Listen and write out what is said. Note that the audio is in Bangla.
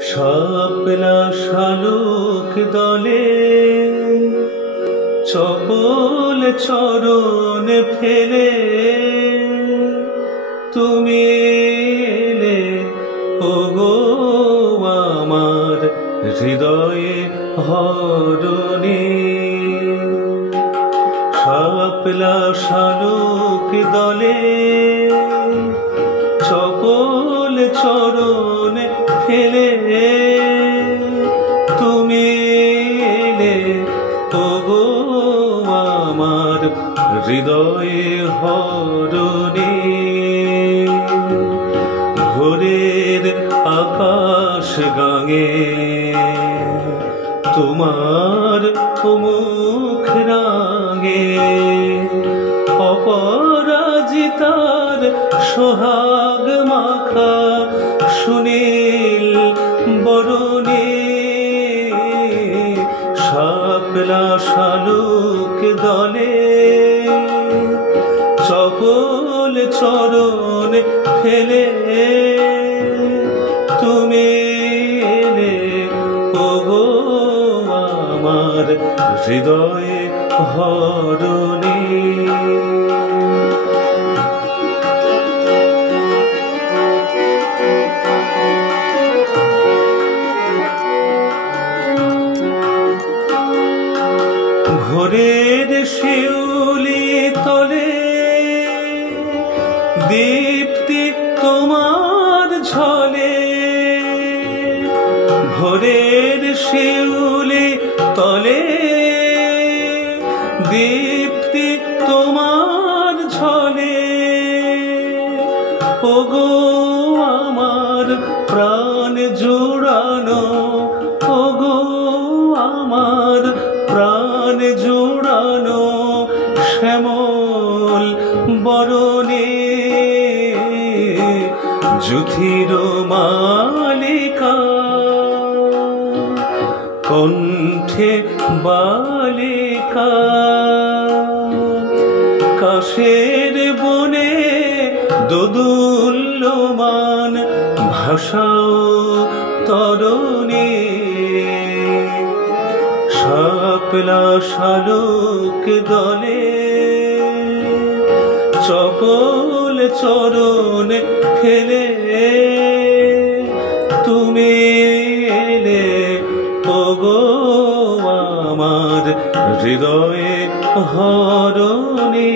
শাপলা শালুক দলে চপল চরণ ফেলে তুমি এলে ওগো আমার হৃদয়ে হরণে। শাপলা শালুক দলে চপল চরণ ফেলে তুমি এলে ওগো আমার হৃদয়ে হরণে। ভোরের আকাশ গাঙে তোমার মুখ রাঙে, অপরাজিতার সোহাগ মাখা সুনীল বরণে। শাপলা শালুক দলে চপল চরণ ফেলে তুমি এলে ওগো আমার হৃদয়ে হরণে। ভোরের শিউলি তলে দীপ্তি তোমার ঝলে, ভোরের শিউলি তলে দীপ্তি তোমার ঝলে। ওগো আমার প্রাণ জোড়ানো, ওগো আমার প্রাণ জোড়ানো শ্যামল বরণে। যুথির মালিকা কণ্ঠে বালিকা, কাশের বনে দোদুল্যমান ভাষাও তরণে। শাপলা শালুক দলে চপল চরণ ফেলে তুমি এলে ওগো আমার হৃদয়ে হরণে।